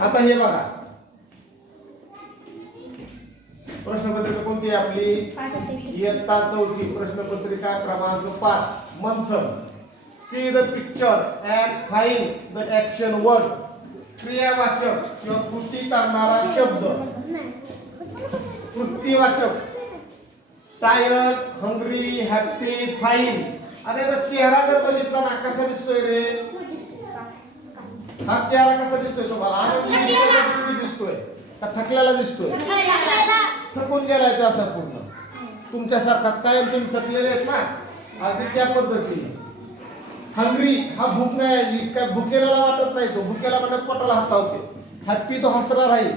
आता हे बघा, प्रश्नपत्रिका कोणती आपली? इयत्ता चौथी, प्रश्नपत्रिका क्रमांक 5. मंथन. See the picture and find the action word. क्रियावाचक किंवा कृती करणारा शब्द. कृतीवाचक टायर, हंग्री, हॅपी, फाईन. आता याचा चेहरा जर बघितला ना, कसा दिसतोय रे? हा चेहरा कसा दिसतोय तुम्हाला? आनंदी दिसतोय का थकलेला दिसतोय? थकून गेलाय तो असा पूर्ण तुमच्यासारखाच. कायम तुम्ही थकलेले आहेत ना, अगदी त्या पद्धतीने. हंग्री हा भूक नाही, काय भुकेला वाटत नाही, तो भुकेला म्हणजे पोटाला हात लावते. हॅपी तो हसरा राहील,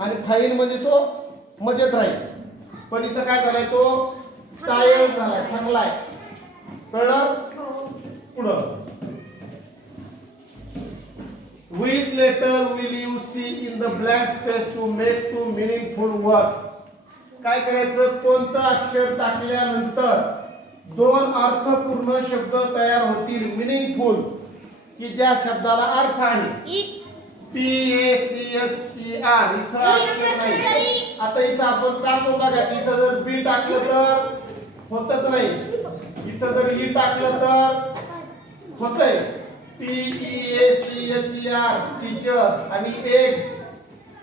आणि फाईन म्हणजे तो मजेत राहील. पण इथं काय झालंय? तो टायर्ड झालाय, थकलाय. कळलं? पुढं. Which letter will you see in the blank space to make two meaningful words? काय करायचं? कोणतं अक्षर टाकल्यानंतर दोन अर्थपूर्ण शब्द तयार होतील. मिनिंगफुल, की ज्या शब्दाला अर्थ आहे. PACHER. इथं अक्षर नाही. आता इथं आपण टाकून बघायचं. इथं जर बी टाकलं तर होतच नाही. इथं जर ई टाकलं तर होतंय. PEACHER टीचर आणि एग्ज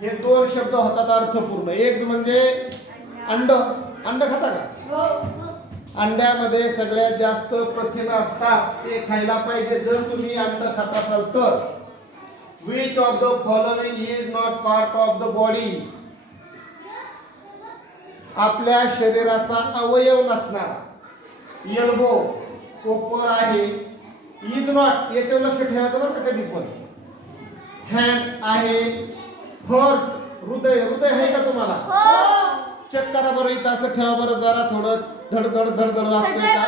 हे दोन शब्द होतात अर्थपूर्ण. एग्ज म्हणजे अंड. अंड खाता का? अंड्यामध्ये सगळ्यात जास्त प्रथिन असतात, ते खायला पाहिजे जर तुम्ही अंड खात असाल तर. Which of the following is not part of the body? आपल्या शरीराचा अवयव नसणारा. एल्बो कोपर आहे. इज नॉट, याच्यावर लक्ष ठेवायचं बरं का कधी पण. हँड आहे. हर्ट हृदय. हृदय आहे का तुम्हाला? चेक करा बरं. इथं असं ठेवा बरं, जरा थोडं धडधड धडधड वाजतंय का?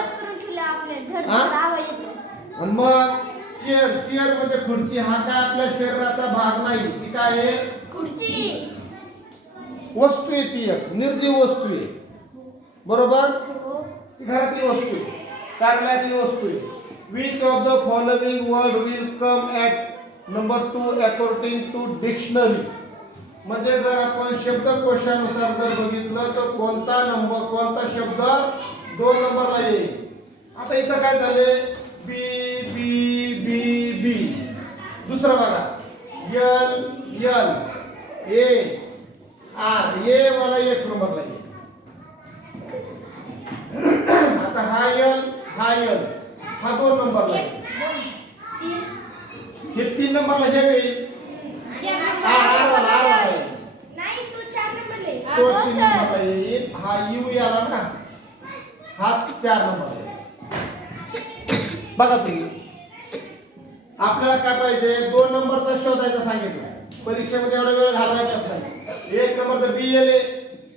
मग चेअर. चेअर म्हणजे खुर्ची. हा काय आपल्या शरीराचा भाग नाही. ती काय आहे? खुर्ची. वस्तू आहे ती, एक निर्जीव वस्तू आहे. बरोबर? ती घरातली वस्तू आहे, कार्यालयातली वस्तू आहे. Which of the following word will come at number 2 according to dictionary? म्हणजे जर आपण शब्दकोशानुसार जर बघितलं तर कोणता शब्द 2 नंबरला येईल? आता इथं काय झाले? बी बी बी बी. दुसरं बघा. L L A R. A वाला 1 नंबरला येईल. आता हा यल हा 2 नंबरला आहे. हे 3 नंबरला हे येईल. नाही, तो 4 नंबरला येईल. तो 3 नंबरला येईल. हा यू याला ना, हा 4 नंबरला येईल. बघा तुम्ही, आपल्याला काय पाहिजे? 2 नंबरचा शोधायचा सांगितलं. परीक्षेमध्ये एवढा वेळ घालवायचाच नाही. 1 नंबर तर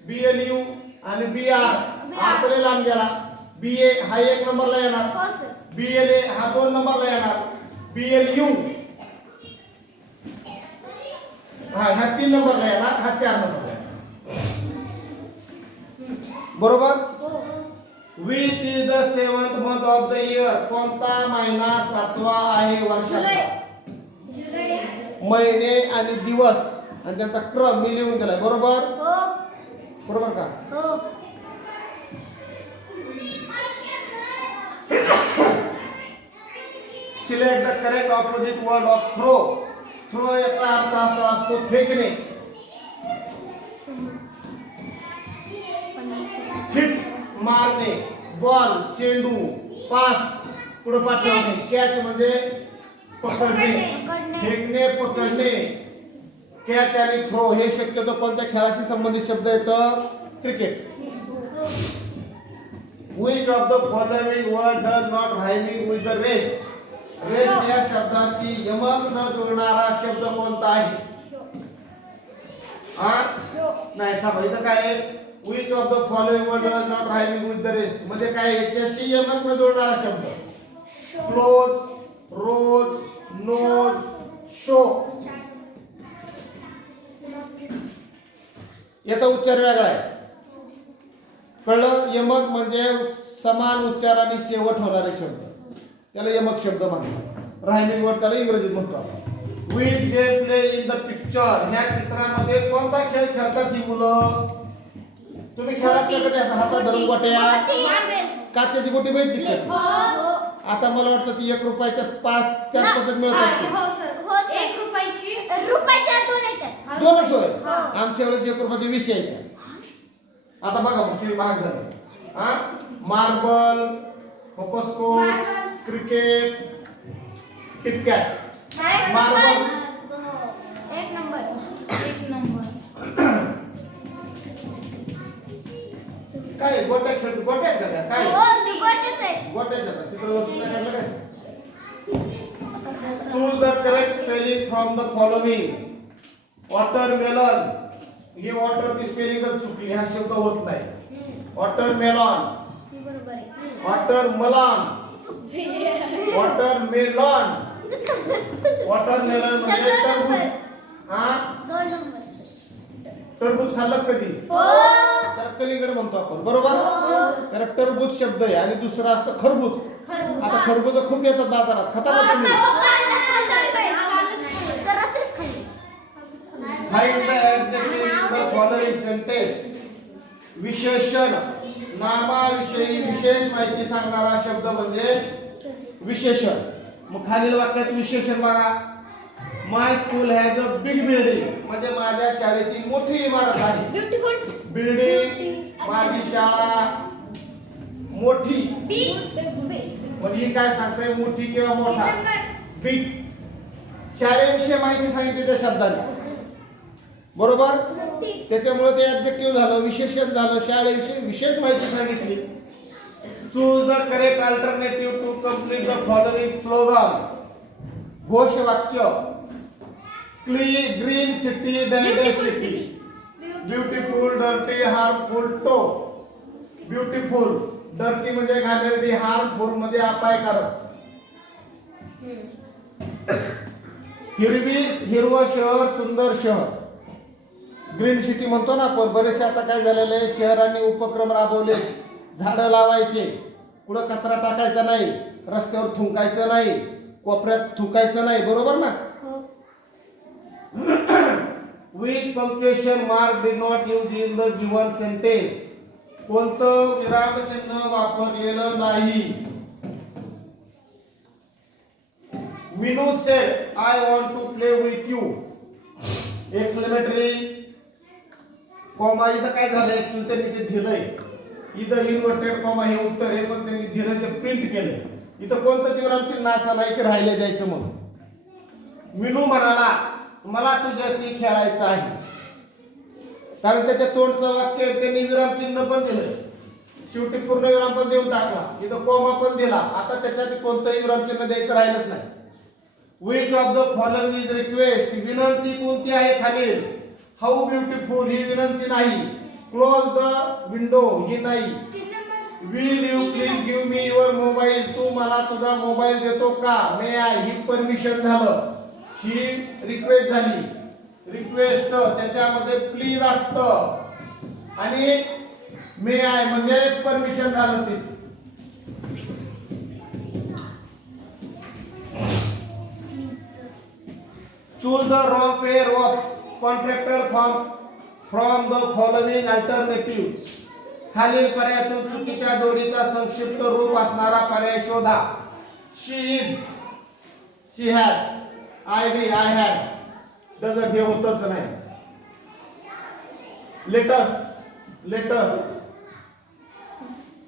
BLU आणि BR. आपल्याला लांब गेला. BA हा 1 नंबरला येणार. BLA हा 2 नंबरला येणार. BLU हा 3 नंबरला येणार. हा 4 नंबरला येणार. बरोबर? Which is the 7th month of the year? कोणता महिना 7वा आहे वर्षाचा? जुलै. महिने आणि दिवस आणि त्यांचा क्रम मी लिहून दिलाय. बरोबर? बरोबर का? Select the correct opposite word of throw. Throw याचा अर्थ असा असतो फेकणे. हिट मारणे. बॉल चेंडू. पास पुढे पाठवणे. कॅच म्हणजे पकडणे. फेकणे पकडणे. कॅच आणि थ्रो हे शक्यतो कोणत्या खेळाशी संबंधित शब्द येतं? Cricket. Which of the following word does not rhyming with the rest? Rest या शब्दाशी यमक न जुळणारा शब्द कोणता आहे? नाही, थांबा. इथं काय आहे? Which of the following word does not rhyming with the rest? म्हणजे काय? याच्याशी यमक न जुळणारा शब्द. क्लोज, रोज, नोज, शो. याचा उच्चार वेगळा आहे. कळलं? यमक म्हणजे समान उच्चाराने शेवट होणारे शब्द, त्याला यमक शब्द म्हणतात. रायमिंग वर्ड त्याला इंग्रजीत म्हणतो आपण. Which game play in the picture? ह्या चित्रामध्ये कोणता खेळ खेळतात ही मुलं? तुम्ही खेळात का कधी असं हातात धरून गोट्या? काचेची गोटी बघितली का? आता मला वाटतं ती 1 रुपयाच्या 5-4 मिळत असते. हो सर. 1 रुपयाच्या 2 येतात. दोनच होय. आमच्या वेळेस 1 रुपयाचे 20 यायचे. आता बघा मग किती महाग झालं. हा marble, hopscotch, cricket, KitKat. Marble 1 number. काय गोट्या खेळतो? गोट्या आहेत का त्या? काय हो ती गोट्याच आहे. गोट्याच्या आहेत. तिकडे वस्तू काय काढलं काय? Choose the correct spelling from the following. Watermelon. ही वॉटरची स्पेलिंगच चुकली. हा शब्द होत नाही. वॉटरमेलॉन, बरोबर आहे. वॉटरमलन, वॉटरमेलॉन, वॉटरमेलन म्हणजे टरबूज. हा 2 नंबर. टरबूज खाल्लं कधी? हो. त्याला कलिंगड म्हणतो आपण, बरोबर? त्याला टरबूज शब्द आहे. आणि दुसरं असतं खरबूज. आता खरबूज खूप येतात बाजारात. खाता का तुम्ही? Find the adjective in the following sentence. विशेषण, नामाविषयी विशेष माहिती सांगणारा शब्द म्हणजे विशेषण. मग खालील वाक्यात विशेषण बघा. My school has a big building म्हणजे माझ्या शाळेची मोठी इमारत आहे. ब्युटिफुल. बिल्डिंग, माझी शाळा मोठी. म्हणजे ही काय सांगताय? मोठी किंवा मोठा. बिग. शाळेविषयी माहिती सांगितली त्या शब्दाने, बरोबर? त्याच्यामुळे ते ऍडजेक्टिव्ह झालं, विशेषण झालं. शाळेविषयी विशेष माहिती सांगितली. Choose the correct alternative to complete the following slogan. घोषवाक्य. Green city, dash city. Beautiful, dirty, harmful, toe. Beautiful, dirty म्हणजे घाणेरडी, हार्मफुल म्हणजे अपायकारक. हिरवं शहर, सुंदर शहर. ग्रीन सिटी म्हणतो ना आपण. बरेचसे आता काय झालेलं आहे, शहरांनी उपक्रम राबवले. झाडं लावायचे, कुठं कचरा टाकायचा नाही, रस्त्यावर थुंकायचं नाही, कोपऱ्यात थुंकायचं नाही, बरोबर ना? Which punctuation mark did not use in the given sentence? कोणतं विरामचिन्ह वापरलेलं नाही? Minu said, I want to play with you. Exclamatory comma. इथं काय झालंय? ऍक्च्युअली त्यांनी ते दिलंय. इथं इन्व्हर्टेड कॉमा हे उत्तर आहे, पण त्यांनी दिलं ते प्रिंट केलंय. इथं कोणतंच विरामचिन्ह असं नाही की राहिले द्यायचं म्हणून. मिनू म्हणाला, मला तुझ्याशी खेळायचं आहे. कारण त्याच्या तोंडचं वाक्य त्यांनी विरामचिन्ह पण दिलंय. शेवटी पूर्ण विराम पण देऊन टाकला. इथं कॉमा पण दिला. आता त्याच्यात कोणतंही विरामचिन्ह द्यायचं राहिलंच नाही. Which of the following is request? विनंती कोणती आहे खालील? हाऊ ब्युटिफुल ही विनंती नाही. क्लोज द विंडो ही नाही. Will you please give me your mobile? तू मला तुझा मोबाईल देतो का? मे आय ही परमिशन झालं. ही रिक्वेस्ट झाली. रिक्वेस्ट त्याच्यामध्ये प्लीज असतं आणि मे आय म्हणजे परमिशन झालं. ते choose the wrong pair of contracted from the following alternatives. खालील पर्यायातून चुकीच्या जोडीचा संक्षिप्त रूप असणारा पर्याय शोधा. she is, she has, I did, I had. doesn't हे होतच नाही. let us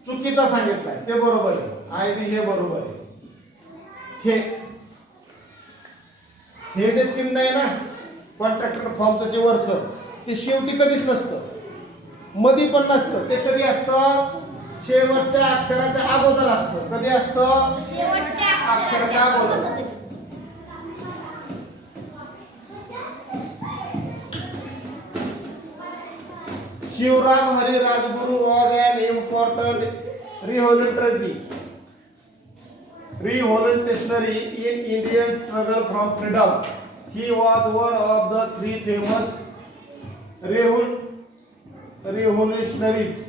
चुकीचा सांगितलाय, ते बरोबर आहे. I did हे बरोबर आहे. हे जे चिन्ह आहे ना कॉन्ट्रॅक्टर फॉर्मचं जे वरचं, ते शेवटी कधीच नसतं, मधी पण नसतं. ते कधी असतं? शेवटच्या अक्षराच्या अगोदर असतं. कधी असतं? शेवटच्या अक्षराच्या अगोदर. Shivram Hari Rajguru was an important revolutionary in Indian struggle from freedom. He was one of the 3 famous revolutionaries.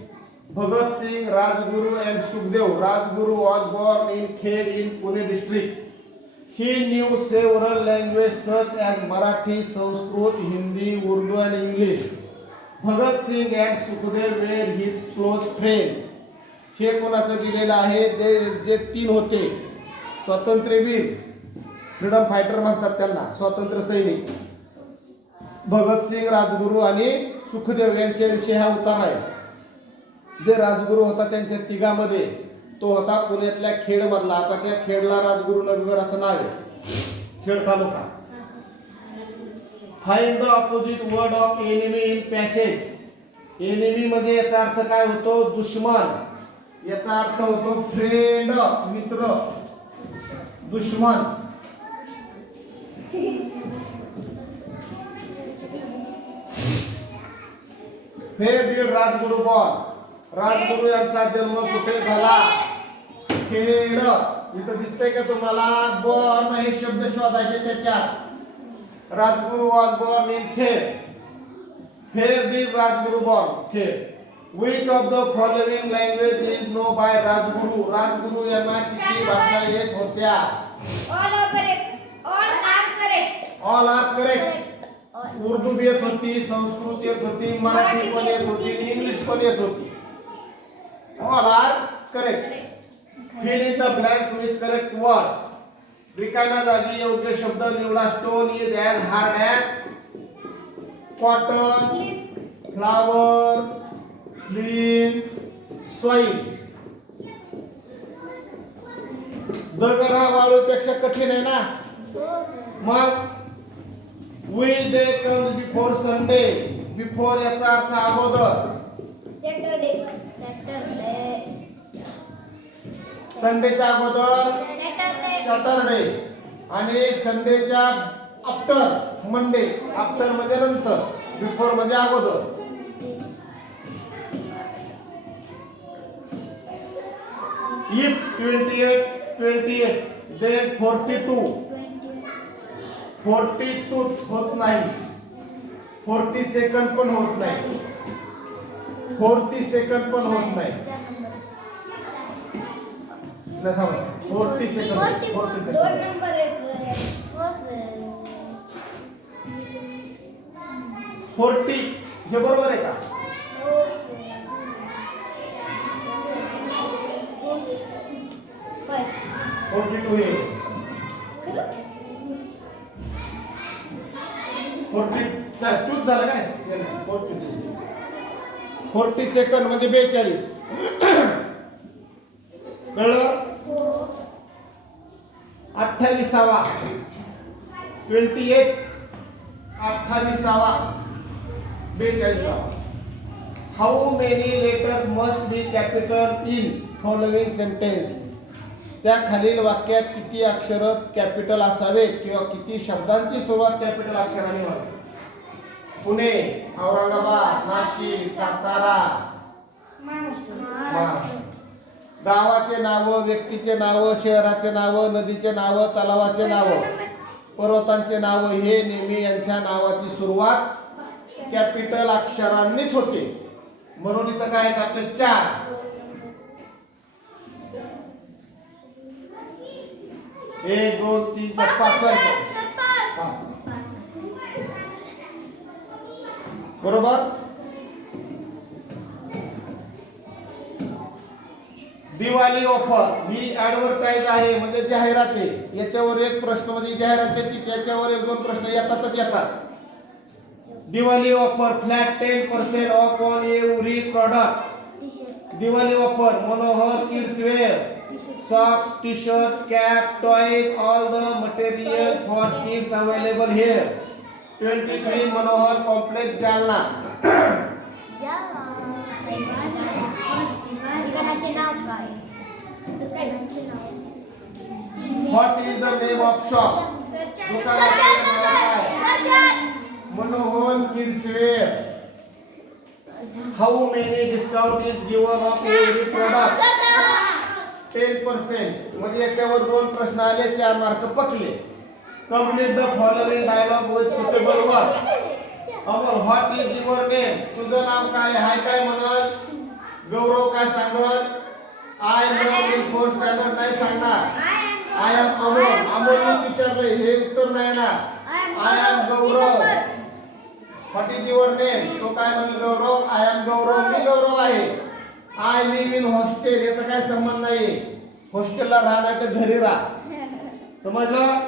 Bhagat Singh, Rajguru and Sukhdev. Rajguru was born in Khed in Pune district. He knew several languages such as Marathi, Sanskrit, Hindi, Urdu and English. Bhagat Singh and Sukhdev were his close friends. हे कोणाचं दिलेलं आहे? जे तीन होते स्वातंत्र्यवीर, freedom fighter म्हणतात त्यांना, स्वातंत्र्य सैनिक, भगतसिंग, राजगुरू आणि सुखदेव यांच्याविषयी हा उतारा आहे. जे राजगुरू होता त्यांच्या तिघामध्ये तो होता पुण्यातल्या खेड मधला. आता त्या खेडला राजगुरू नगर असं नाव आहे, Khed taluka. Find the opposite word of enemy in passage. Enemy मध्ये याचा अर्थ काय होतो? दुश्मन. याचा अर्थ होतो फ्रेंड, मित्र, दुश्मन. Where did Rajguru born? Rajguru यांचा जन्म कुठे झाला? खेड. इथं दिसतंय का तुम्हाला? बॉर्न हे शब्द शोधायचे त्याच्यात. Rajguru was born in Khed. Where did Rajguru born? Khed. Which of the following language is known by Rajguru? Rajguru यांना किती भाषा येत होत्या? All are correct. All are correct. All are correct. Urdu भी येत होती, संस्कृत येत होती, मराठी पण येत होती, इंग्लिश पण येत होती. All are correct. Fill in the blanks with correct word. रिकाम्या जागी योग्य शब्द निवडा. Stone is as hard as cotton, flower, clean, soil. दगड हा वाळूपेक्षा कठीण आहे ना. मग we they comes before Sunday. Before याचा अर्थ अगोदर. Saturday. संडेच्या अगोदर Saturday. सॅटरडे आणि संडेच्या आफ्टर मंडे. आफ्टर म्हणजे नंतर, बिफोर म्हणजे अगोदर. If 28 then 42. 42 होत नाही, 42 पण होत नाही, 42 पण होत नाही. नाही थांबा, 40 दोन नंबर आहेत. 40 हे बरोबर आहे का? 42 हे 40 नाही, तूच झालं काय? 42 म्हणजे 42. कळलं? 28वा 28 28वा 42वा. How many letters must be capital in following sentence. त्या खालील वाक्यात किती अक्षर कॅपिटल असावेत किंवा किती शब्दांची सुरुवात कॅपिटल अक्षराने व्हावी? पुणे, औरंगाबाद, नाशिक, सातारा, महाराष्ट्र. गावाचे नाव, व्यक्तीचे नाव, शहराचे नाव, नदीचे नाव, तलावाचे नाव, पर्वतांचे नाव हे नेहमी यांच्या नावाची सुरुवात कॅपिटल अक्षरांनीच होते. म्हणून इथं काय आहेत आपले 4. 1 2 3 4 5. बरोबर. दिवाळी ऑफर ही ऍडव्हर्टाइज आहे म्हणजे जाहिरात आहे. याच्यावर एक प्रश्न म्हणजे जाहिरातीची, त्याच्यावर 1-2 प्रश्न येतातच येतात. Diwali offer flat 10% off on every product. Diwali offer Manohar kids wear, socks, t-shirt, cap, toys, all the material for kids available here. 23 Manohar complex Jalna. दुकानाचे नाव काय? What is the name of shop? दुकानाचे नाव काय? Manohar kids wear. How many discount is given of every product? 10%. म्हणजे याच्यावर 2 प्रश्न आले, 4 मार्क पकले. Complete the following dialogue with suitable word. Amar, what is your name? तुझं नाव काय? हाय काय म्हणत? गौरव काय सांगत? I love in 4th standard नाही सांगणार. I am Amol. अमोलने विचारलंय, हे उत्तर नाही ना. I am Gaurav. What is your name? तो काय म्हणेल? गौरव. आय एम गौरव, मी गौरव आहे. आय लिव्ह इन हॉस्टेल, याचा काय संबंध नाही. हॉस्टेलला राहणार तर घरी राहा. समजलं?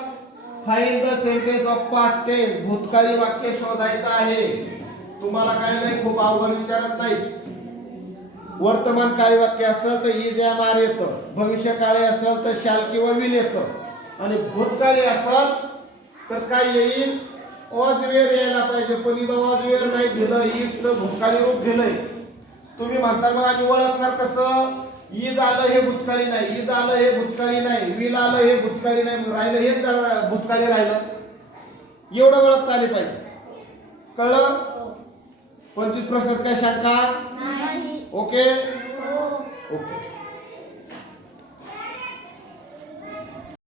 Find the sentence of past tense, भूतकाळी वाक्य शोधायचं आहे. तुम्हाला काय नाही, खूप अवघड विचारत नाही. वर्तमानकाळी वाक्य असेल तर इज एम आर येतं, भविष्यकाळी असेल तर शॅल किंवा विल येतं, आणि भूतकाळी असेल तर काय येईल? वॉज वेअर यायला पाहिजे. पण इथं वॉज वेअर नाही दिलं, इथं भूतकाळी रूप दिलंय. तुम्ही म्हणता मग आम्ही ओळखणार कसं? इज आलं हे भूतकाळी नाही, इज आलं हे भूतकाळी नाही, विल आलं हे भूतकाळी नाही, राहिलं हेच भूतकाळी राहिलं. एवढं ओळखता आली पाहिजे. कळलं? 25 प्रश्नाचं काय शंका? नाही. ओके हो. ओके.